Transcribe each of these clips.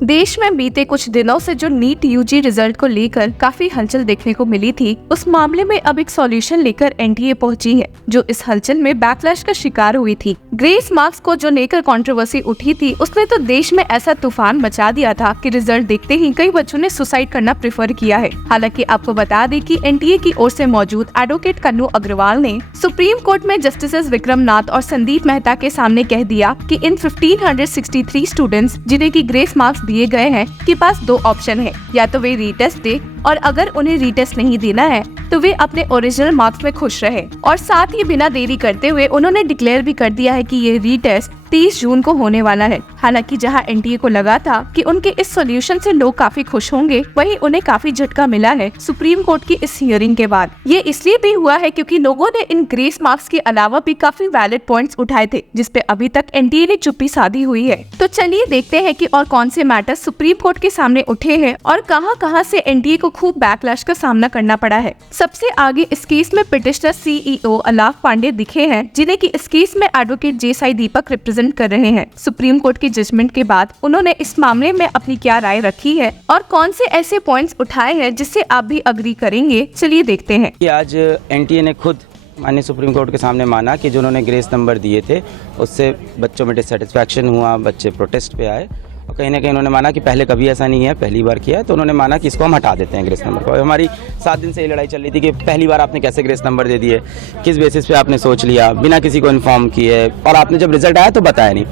देश में बीते कुछ दिनों से जो नीट यूजी रिजल्ट को लेकर काफी हलचल देखने को मिली थी, उस मामले में अब एक सॉल्यूशन लेकर एनटीए पहुंची है, जो इस हलचल में बैकलैश का शिकार हुई थी। ग्रेस मार्क्स को जो लेकर कंट्रोवर्सी उठी थी, उसने तो देश में ऐसा तूफान मचा दिया था कि रिजल्ट देखते ही कई बच्चों ने सुसाइड करना प्रेफर किया है। हालांकि आपको बता दें कि एनटीए की ओर से मौजूद एडवोकेट कन्नू अग्रवाल ने सुप्रीम कोर्ट में जस्टिसेस विक्रम नाथ और संदीप मेहता के सामने कह दिया कि इन 1563 स्टूडेंट्स जिन्हें की ग्रेस मार्क्स दिए गए हैं के पास दो ऑप्शन है, या तो वे रीटेस्ट दे और अगर उन्हें रीटेस्ट नहीं देना है तो वे अपने ओरिजिनल मार्क्स में खुश रहे। और साथ ही बिना देरी करते हुए उन्होंने डिक्लेयर भी कर दिया है कि ये रीटेस्ट 30 जून को होने वाला है। हालांकि जहां एनटीए को लगा था कि उनके इस सॉल्यूशन से लोग काफी खुश होंगे, वहीं उन्हें काफी झटका मिला है सुप्रीम कोर्ट की इस हियरिंग के बाद। ये इसलिए भी हुआ है क्योंकि लोगों ने इन ग्रेस मार्क्स के अलावा भी काफी वैलिड पॉइंट्स उठाए थे, जिसपे अभी तक एनटीए ने चुप्पी साधी हुई है। तो चलिए देखते हैं कि और कौन से मैटर सुप्रीम कोर्ट के सामने उठे हैं और कहां से एनटीए को खूब बैकलैश का सामना करना पड़ा है। सबसे आगे इस केस में पिटिशनर सीईओ अलाव पांडे दिखे हैं, जिन्हें की इस केस में एडवोकेट जे साई दीपक रिप्रेजेंट कर रहे हैं। सुप्रीम कोर्ट की जजमेंट के बाद उन्होंने इस मामले में अपनी क्या राय रखी है और कौन से ऐसे पॉइंट्स उठाए हैं जिससे आप भी अग्री करेंगे, चलिए देखते हैं। कि आज एनटीए ने खुद माननीय सुप्रीम कोर्ट के सामने माना कि जो उन्होंने ग्रेस नंबर दिए थे उससे बच्चों में डिससेटिस्फैक्शन हुआ, बच्चे प्रोटेस्ट पे आए और कहीं ना कहीं उन्होंने माना कि पहले कभी ऐसा नहीं है, पहली बार किया है, तो उन्होंने माना कि इसको हम हटा देते हैं ग्रेस नंबर को। हमारी 7 दिन से ये लड़ाई चल रही थी कि पहली बार आपने कैसे ग्रेस नंबर दे दिए, किस बेसिस पे आपने सोच लिया, बिना किसी को इन्फॉर्म किए, और आपने जब रिजल्ट आया तो बताया नहीं।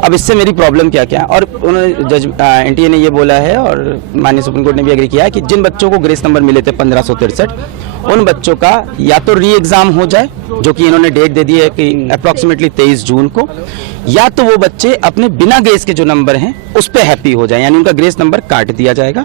अब इससे मेरी प्रॉब्लम क्या क्या है, और उन्होंने एनटीए ने ये बोला है और माननीय सुप्रीम कोर्ट ने भी एग्री किया है कि जिन बच्चों को ग्रेस नंबर मिले थे 1563, उन बच्चों का या तो री एग्जाम हो जाए, जो कि इन्होंने डेट दे दी है कि अप्रॉक्सीमेटली 23 जून को, या तो वो बच्चे अपने बिना ग्रेस के जो नंबर हैं उस पे हैप्पी हो जाए, यानी उनका ग्रेस नंबर काट दिया जाएगा।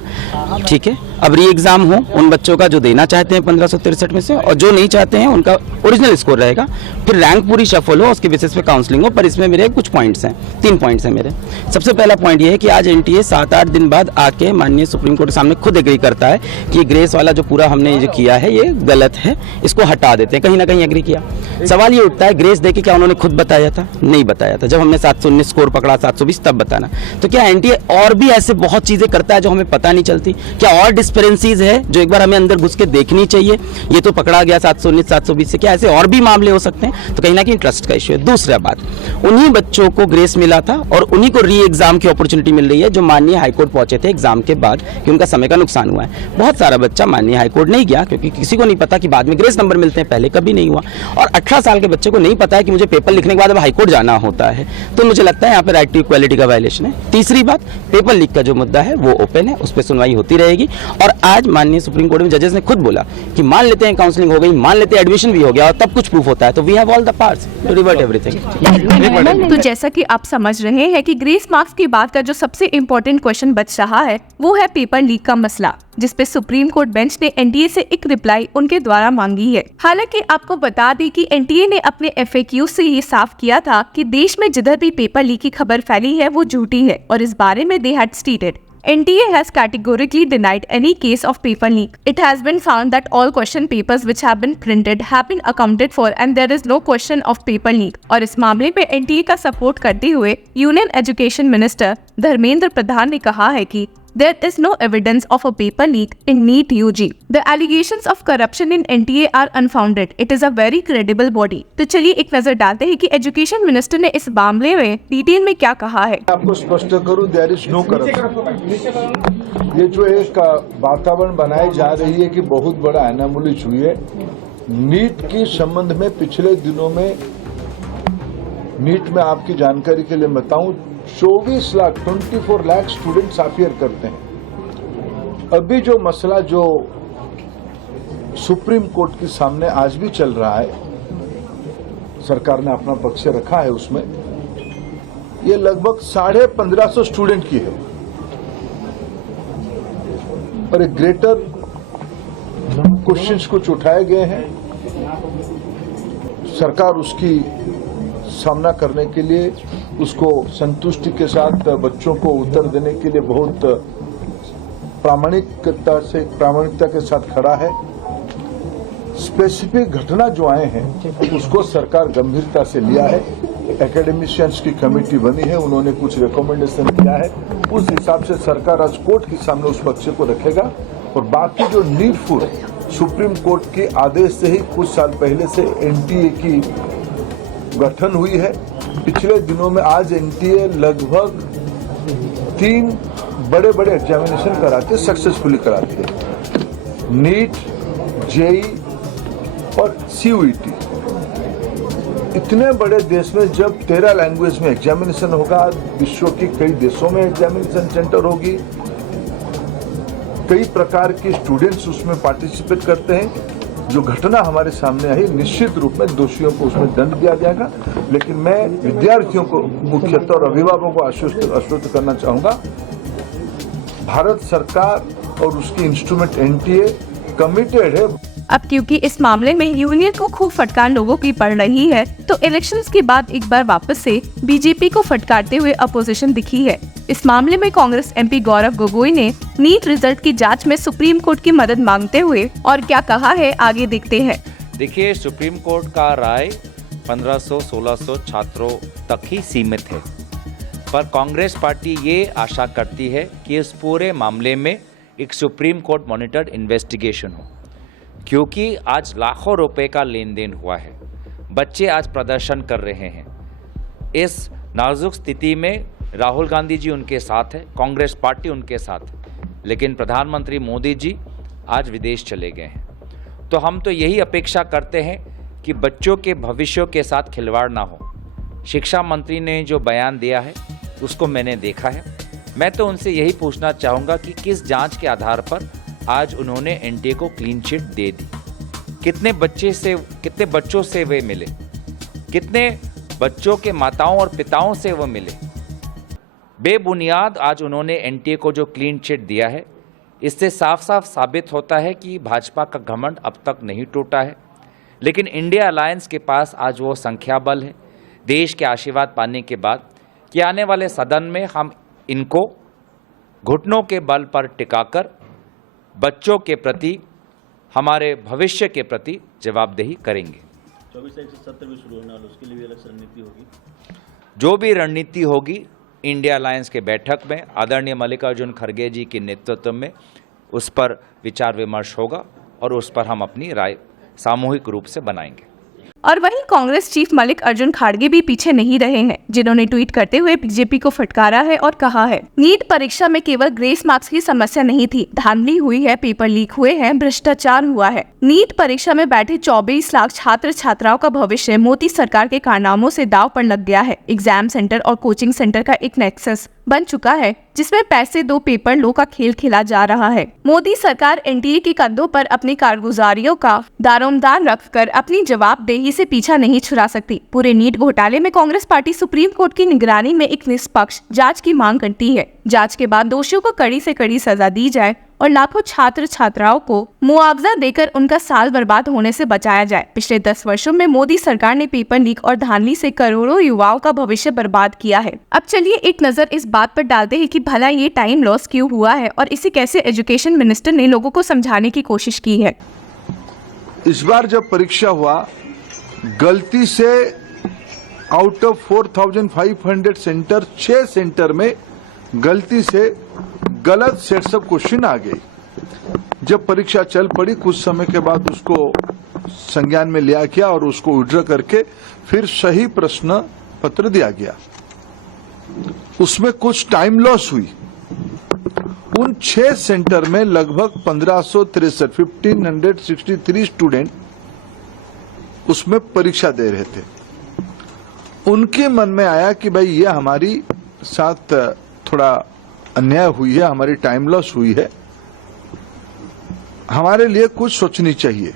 ठीक है, अब री एग्जाम हो उन बच्चों का जो देना चाहते हैं 1563 में से, और जो नहीं चाहते हैं उनका ओरिजिनल स्कोर रहेगा, फिर रैंक पूरी शफल हो, उसके बेसिस पे काउंसलिंग हो। पर इसमें मेरे कुछ पॉइंट्स हैं, 3 पॉइंट्स हैं मेरे। सबसे पहला पॉइंट ये है कि आज एनटीए 7-8 दिन बाद आके माननीय सुप्रीम कोर्ट के सामने खुद एग्री करता है कि ग्रेस वाला जो पूरा हमने जो किया है ये गलत है, इसको हटा देते हैं। कहीं ना कहीं एग्री किया। सवाल ये उठता है, ग्रेस देके क्या उन्होंने खुद बताया था? नहीं बताया था। जब हमने 719 स्कोर पकड़ा, 720 तब बताना। तो क्या एनटीए और भी ऐसे बहुत चीजें करता है जो हमें पता नहीं चलती? क्या और डिस्पेरेंसीज है जो एक बार हमें अंदर घुस के देखनी चाहिए? ये तो पकड़ा गया 719 720 से, क्या ऐसे और भी मामले हो सकते हैं? तो कहीं ना कहीं ट्रस्ट का इश्यू है। दूसरा बात, उन्हीं बच्चों को ग्रेस मिला था और उन्हीं को री एग्जाम की अपॉर्चुनिटी मिल रही है जो माननीय हाईकोर्ट पहुंचे थे एग्जाम के बाद कि उनका समय का नुकसान हुआ है। बहुत सारा बच्चा माननीय हाईकोर्ट नहीं गया क्योंकि किसी को नहीं पता कि बाद में ग्रेस नंबर मिलते हैं, पहले कभी नहीं हुआ। और 18 साल के बच्चे को नहीं पता है कि मुझे पेपर लिखने के बाद अब हाईकोर्ट जाना होता है। तो मुझे लगता है यहाँ पे राइट टू इक्वालिटी का वायलेशन है। तीसरी बात, पेपर लीक का जो मुद्दा है वो ओपन है, उस पर सुनवाई होती रहेगी। और आज माननीय सुप्रीम कोर्ट में जजेस ने खुद बोला कि मान लेते हैं काउंसलिंग हो गई, मान लेते हैं एडमिशन भी हो गया और तब कुछ प्रूफ होता है, तो we have all the parts to revert everything. तो जैसा कि आप समझ रहे हैं कि ग्रेस मार्क्स के बाद का जो सबसे इम्पोर्टेंट क्वेश्चन बच रहा है वो है पेपर लीक का मसला, जिसपे सुप्रीम कोर्ट बेंच ने एनटीए से एक रिप्लाई उनके द्वारा मांगी है। हालांकि आपको बता दें कि एनटीए ने अपने FAQ से ये साफ किया था कि देश में जिधर भी पेपर लीक की खबर फैली है वो झूठी है, और इस बारे में they had stated NTA has categorically denied any case of paper leak. It has been found that all question papers which have been printed have been accounted for and there is no question of paper leak. और इस मामले में NTA का support करते हुए union education minister Dharmendra Pradhan ने कहा है कि there is no evidence of a paper leak in NEET UG. The allegations of corruption in NTA are unfounded. It is a very credible body. तो चलिए एक नजर डालते हैं कि एजुकेशन मिनिस्टर ने इस मामले में डिटेल में क्या कहा है। आपको स्पष्ट करूं, देयर इज नो करप्शन। ये जो एक वातावरण बनाई जा रही है कि बहुत बड़ा एनामोली हुई है नीट के संबंध में। पिछले दिनों में नीट में आपकी जानकारी के लिए बताऊं 24 लाख स्टूडेंट्स अपियर करते हैं। अभी जो मसला जो सुप्रीम कोर्ट के सामने आज भी चल रहा है, सरकार ने अपना पक्ष रखा है उसमें, ये लगभग 1550 स्टूडेंट की है और एक ग्रेटर क्वेश्चंस कुछ उठाए गए हैं। सरकार उसकी सामना करने के लिए, उसको संतुष्टि के साथ बच्चों को उत्तर देने के लिए बहुत प्रामाणिकता के साथ खड़ा है। स्पेसिफिक घटना जो आए हैं उसको सरकार गंभीरता से लिया है। एकेडमिशियंस की कमेटी बनी है, उन्होंने कुछ रिकमेंडेशन किया है, उस हिसाब से सरकार आज कोर्ट के सामने उस पक्ष को रखेगा। और बाकी जो नीडफुल सुप्रीम कोर्ट के आदेश से ही कुछ साल पहले से एनटीए की गठन हुई है। पिछले दिनों में आज एनटीए लगभग 3 बड़े बड़े एग्जामिनेशन कराते, सक्सेसफुली कराती है, नीट, जेई और सीयूईटी। इतने बड़े देश में जब 13 लैंग्वेज में एग्जामिनेशन होगा, विश्व के कई देशों में एग्जामिनेशन सेंटर होगी, कई प्रकार के स्टूडेंट्स उसमें पार्टिसिपेट करते हैं। जो घटना हमारे सामने आई, निश्चित रूप में दोषियों को उसमें दंड दिया जाएगा। लेकिन मैं विद्यार्थियों को मुख्यतः और अभिभावकों को आश्वस्त करना चाहूंगा, भारत सरकार और उसकी इंस्ट्रूमेंट एनटीए कमिटेड है। अब क्योंकि इस मामले में यूनियन को खूब फटकार लोगों की पड़ रही है, तो इलेक्शंस के बाद एक बार वापस से बीजेपी को फटकारते हुए अपोजिशन दिखी है। इस मामले में कांग्रेस एमपी गौरव गोगोई ने नीट रिजल्ट की जांच में सुप्रीम कोर्ट की मदद मांगते हुए और क्या कहा है, आगे देखते हैं। देखिए, सुप्रीम कोर्ट का राय 1500-1600 छात्रों तक ही सीमित है, पर कांग्रेस पार्टी ये आशा करती है कि इस पूरे मामले में एक सुप्रीम कोर्ट मॉनिटर्ड इन्वेस्टिगेशन हो, क्योंकि आज लाखों रुपए का लेन देन हुआ है। बच्चे आज प्रदर्शन कर रहे हैं। इस नाजुक स्थिति में राहुल गांधी जी उनके साथ है, कांग्रेस पार्टी उनके साथ है, लेकिन प्रधानमंत्री मोदी जी आज विदेश चले गए हैं। तो हम तो यही अपेक्षा करते हैं कि बच्चों के भविष्य के साथ खिलवाड़ ना हो। शिक्षा मंत्री ने जो बयान दिया है उसको मैंने देखा है। मैं तो उनसे यही पूछना चाहूँगा कि किस जांच के आधार पर आज उन्होंने एनटीए को क्लीन चिट दे दी। कितने बच्चों से वे मिले, कितने बच्चों के माताओं और पिताओं से वो मिले। बेबुनियाद आज उन्होंने एनटीए को जो क्लीन चिट दिया है, इससे साफ साफ साबित होता है कि भाजपा का घमंड अब तक नहीं टूटा है। लेकिन इंडिया अलायंस के पास आज वो संख्या बल है, देश के आशीर्वाद पाने के बाद, कि आने वाले सदन में हम इनको घुटनों के बल पर टिकाकर बच्चों के प्रति, हमारे भविष्य के प्रति जवाबदेही करेंगे। 24 तारीख से सत्र भी शुरू होने वाला, उसके लिए भी अलग रणनीति होगी। जो भी रणनीति होगी इंडिया अलायंस के बैठक में आदरणीय मल्लिकार्जुन खड़गे जी के नेतृत्व में उस पर विचार विमर्श होगा और उस पर हम अपनी राय सामूहिक रूप से बनाएंगे। और वहीं कांग्रेस चीफ मल्लिकार्जुन खड़गे भी पीछे नहीं रहे हैं, जिन्होंने ट्वीट करते हुए बीजेपी को फटकारा है और कहा है, नीट परीक्षा में केवल ग्रेस मार्क्स की समस्या नहीं थी, धांधली हुई है, पेपर लीक हुए हैं, भ्रष्टाचार हुआ है। नीट परीक्षा में बैठे 24 लाख छात्र छात्राओं का भविष्य मोदी सरकार के कारनामों से दांव पर लग गया है। एग्जाम सेंटर और कोचिंग सेंटर का एक नेक्सस बन चुका है, जिसमें पैसे दो पेपर लो का खेल खेला जा रहा है। मोदी सरकार एनटीए के कंधों पर अपनी कारगुजारियों का दारोमदार रखकर अपनी जवाबदेही से पीछा नहीं छुड़ा सकती। पूरे नीट घोटाले में कांग्रेस पार्टी सुप्रीम कोर्ट की निगरानी में एक निष्पक्ष जांच की मांग करती है। जांच के बाद दोषियों को कड़ी से कड़ी सजा दी जाए और लाखों छात्र छात्राओं को मुआवजा देकर उनका साल बर्बाद होने से बचाया जाए। पिछले 10 वर्षों में मोदी सरकार ने पेपर लीक और धांधली से करोड़ों युवाओं का भविष्य बर्बाद किया है। अब चलिए एक नजर इस बात पर डालते हैं कि भला ये टाइम लॉस क्यों हुआ है और इसे कैसे एजुकेशन मिनिस्टर ने लोगों को समझाने की कोशिश की है। इस बार जब परीक्षा हुआ, गलती से आउट ऑफ 4500 सेंटर 6 सेंटर में गलती से गलत सेट्स ऑफ क्वेश्चन आ गई। जब परीक्षा चल पड़ी, कुछ समय के बाद उसको संज्ञान में लिया गया और उसको विड्रॉ करके फिर सही प्रश्न पत्र दिया गया। उसमें कुछ टाइम लॉस हुई। उन 6 सेंटर में लगभग 1563 स्टूडेंट उसमें परीक्षा दे रहे थे। उनके मन में आया कि भाई ये हमारी साथ थोड़ा अन्याय हुई है, हमारी टाइम लॉस हुई है, हमारे लिए कुछ सोचनी चाहिए।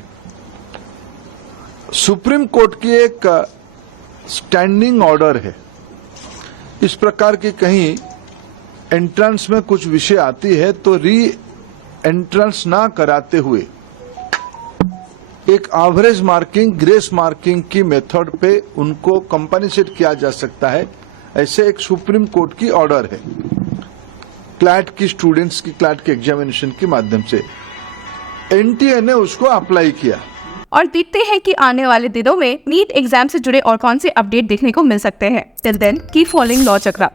सुप्रीम कोर्ट की एक स्टैंडिंग ऑर्डर है, इस प्रकार की कहीं एंट्रेंस में कुछ विषय आती है तो री एंट्रेंस ना कराते हुए एक एवरेज मार्किंग, ग्रेस मार्किंग की मेथड पे उनको कंपनसेट किया जा सकता है। ऐसे एक सुप्रीम कोर्ट की ऑर्डर है क्लैट की स्टूडेंट्स की क्लैट के एग्जामिनेशन के माध्यम से। एनटीए ने उसको अप्लाई किया। और देखते हैं कि आने वाले दिनों में नीट एग्जाम से जुड़े और कौन से अपडेट देखने को मिल सकते हैं। Till then keep following Law चक्रा।